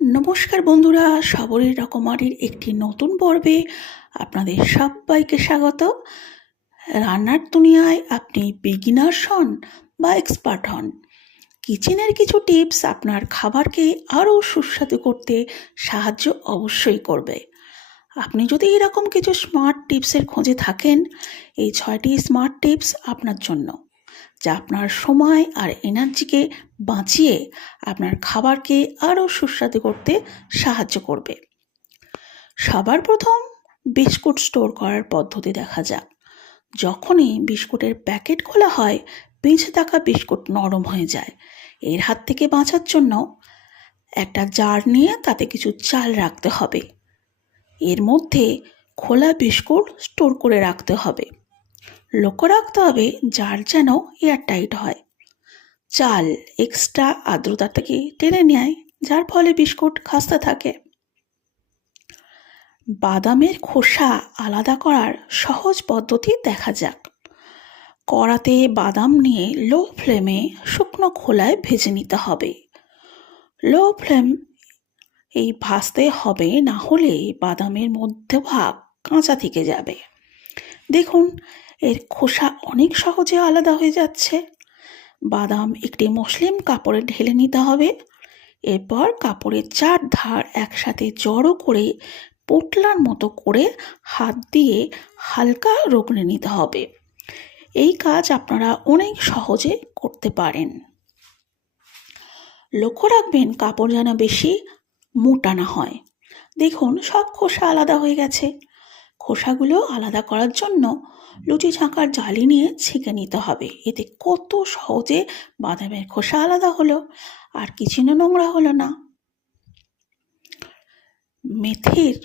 নমস্কার বন্ধুরা, সাবরের রকমারির একটি নতুন পর্বে আপনাদের সবাইকে স্বাগত। রান্নার দুনিয়ায় আপনি বিগিনার্স হন বা এক্সপার্ট হন। কিচেনের কিছু টিপস আপনার খাবারকে আরও সুস্বাদু করতে সাহায্য অবশ্যই করবে। আপনি যদি এরকম কিছু স্মার্ট টিপসের খোঁজে থাকেন, এই ছয়টি স্মার্ট টিপস আপনার জন্য। যা আপনার সময় আর এনার্জিকে বাঁচিয়ে আপনার খাবারকে আরও সুস্বাদু করতে সাহায্য করবে। সবার প্রথম বিস্কুট স্টোর করার পদ্ধতি দেখা যাক। যখনই বিস্কুটের প্যাকেট খোলা হয়, বেঁচে থাকা বিস্কুট নরম হয়ে যায়। এর হাত থেকে বাঁচার জন্য একটা জার নিয়ে তাতে কিছু চাল রাখতে হবে। এর মধ্যে খোলা বিস্কুট স্টোর করে রাখতে হবে। লক্ষ্য রাখতে হবে জার যেন এয়ারটাইট হয়। চাল এক্সট্রা আর্দ্রতা থেকে টেনে নেয়, যার ফলে বিস্কুট খাস্তে থাকে। বাদামের খোসা আলাদা করার সহজ পদ্ধতি দেখা যাক। কড়াতে বাদাম নিয়ে লো ফ্লেমে শুকনো খোলায় ভেজে নিতে হবে। লো ফ্লেম এই ভাজতে হবে না হলে বাদামের মধ্যভাগ কাঁচা থেকে যাবে। দেখুন, এর খোসা অনেক সহজে আলাদা হয়ে যাচ্ছে। বাদাম একটি মসলিম কাপড়ে ঢেলে নিতে হবে। এরপর কাপড়ের চার ধার একসাথে জড়ো করে পোটলার মতো করে হাত দিয়ে হালকা রগড়ে নিতে হবে। এই কাজ আপনারা অনেক সহজে করতে পারেন। লক্ষ্য রাখবেন, কাপড় যেন বেশি মোটা না হয়। দেখুন, সব খোসা আলাদা হয়ে গেছে। খোসাগুলো আলাদা করার জন্য লুচি ঝাঁকার জালি নিয়ে ছেঁকে নিতে হবে। এতে কত সহজে বাদামের খোসা আলাদা হলো আর কিচিনও নোংরা হলো না। মেথির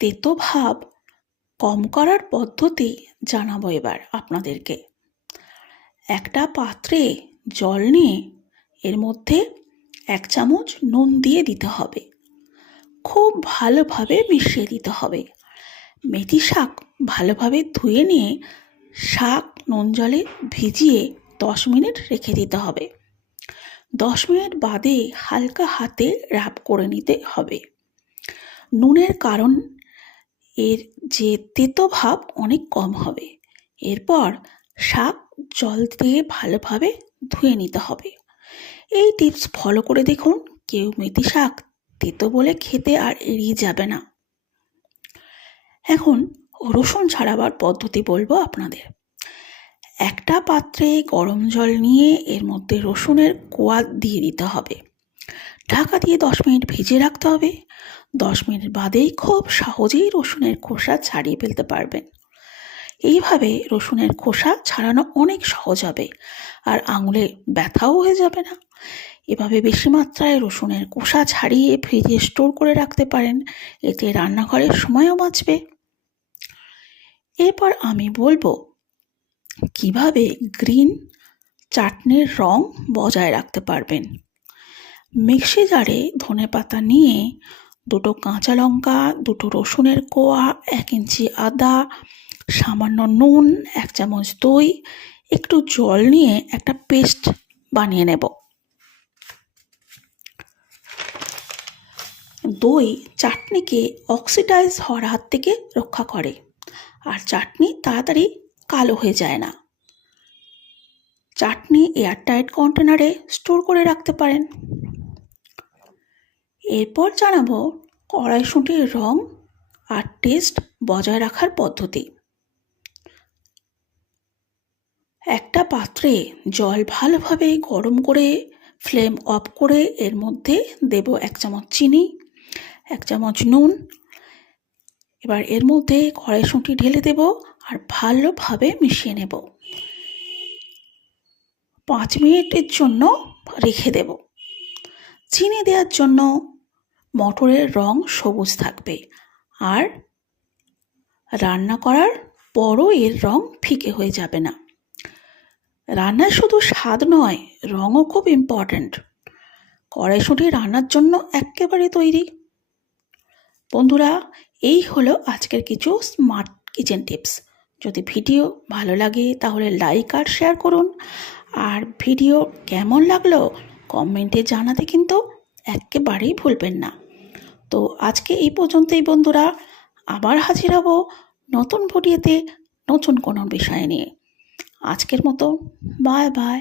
তেতো ভাব কম করার পদ্ধতি জানাব এবার আপনাদেরকে। একটা পাত্রে জল নিয়ে এর মধ্যে এক চামচ নুন দিয়ে দিতে হবে। খুব ভালোভাবে মিশিয়ে দিতে হবে। মেথি শাক ভালোভাবে ধুয়ে নিয়ে শাক নুন জলে ভিজিয়ে দশ মিনিট রেখে দিতে হবে। দশ মিনিট বাদে হালকা হাতে র্যাপ করে নিতে হবে। নুনের কারণ এর যে তেতো ভাব অনেক কম হবে। এরপর শাক জল দিয়ে ভালোভাবে ধুয়ে নিতে হবে। এই টিপস ফলো করে দেখুন। কেউ মেথি শাক তেতো বলে খেতে আর এড়িয়ে যাবে না। এখন রসুন ছাড়াবার পদ্ধতি বলব আপনাদের। একটা পাত্রে গরম জল নিয়ে এর মধ্যে রসুনের কোয়া দিয়ে দিতে হবে। ঢাকা দিয়ে দশ মিনিট ভিজে রাখতে হবে। দশ মিনিট বাদেই খুব সহজেই রসুনের খোসা ছাড়িয়ে ফেলতে পারবেন। এইভাবে রসুনের খোসা ছাড়ানো অনেক সহজ হবে, আর আঙুলে ব্যথাও হয়ে যাবে না। এভাবে বেশি মাত্রায় রসুনের খোসা ছাড়িয়ে ফ্রিজে স্টোর করে রাখতে পারেন। এতে রান্নাঘরের সময়ও বাঁচবে। এরপর আমি বলব, কীভাবে গ্রিন চাটনির রং বজায় রাখতে পারবেন? মিক্সি জারে ধনে পাতা নিয়ে দুটো কাঁচা লঙ্কা, দুটো রসুনের কোয়া, এক ইঞ্চি আদা, সামান্য নুন, এক চামচ দই, একটু জল নিয়ে একটা পেস্ট বানিয়ে নেব। দই চাটনিকে অক্সিডাইজ হওয়ার হাত থেকে রক্ষা করে। চাটনি তাড়াতাড়ি কালো হয়ে যায় না। চাটনি এয়ারটাইট কন্টেনারে স্টোর করে রাখতে পারেন। এরপর জানাব কড়াইশুঁটির রং আর টেস্ট বজায় রাখার পদ্ধতি। একটা পাত্রে জল ভালোভাবে গরম করে, ফ্লেম অফ করে এর মধ্যে দেব এক চামচ চিনি, এক চামচ নুন এবার এর মধ্যে কড়াইশুঁটি ঢেলে দেব আর ভালোভাবে মিশিয়ে নেব। পাঁচ মিনিটের জন্য রেখে দেব। চিনি দেওয়ার জন্য মটরের রং সবুজ থাকবে আর রান্না করার পরও এর রং ফিকে হয়ে যাবে না। রান্নার শুধু স্বাদ নয়, রঙও খুব ইম্পর্ট্যান্ট কড়াইশুঁটি রান্নার জন্য একেবারে তৈরি। বন্ধুরা এই হলো আজকের কিছু স্মার্ট কিচেন টিপস যদি ভিডিও ভালো লাগে, তাহলে লাইক আর শেয়ার করুন। আর ভিডিও কেমন লাগল কমেন্টে জানাতে কিন্তু একেবারেই ভুলবেন না। তো আজকে এই পর্যন্তই বন্ধুরা, আবার হাজির হব নতুন ভিডিওতে নতুন কোনো বিষয় নিয়ে। আজকের মতো বাই বাই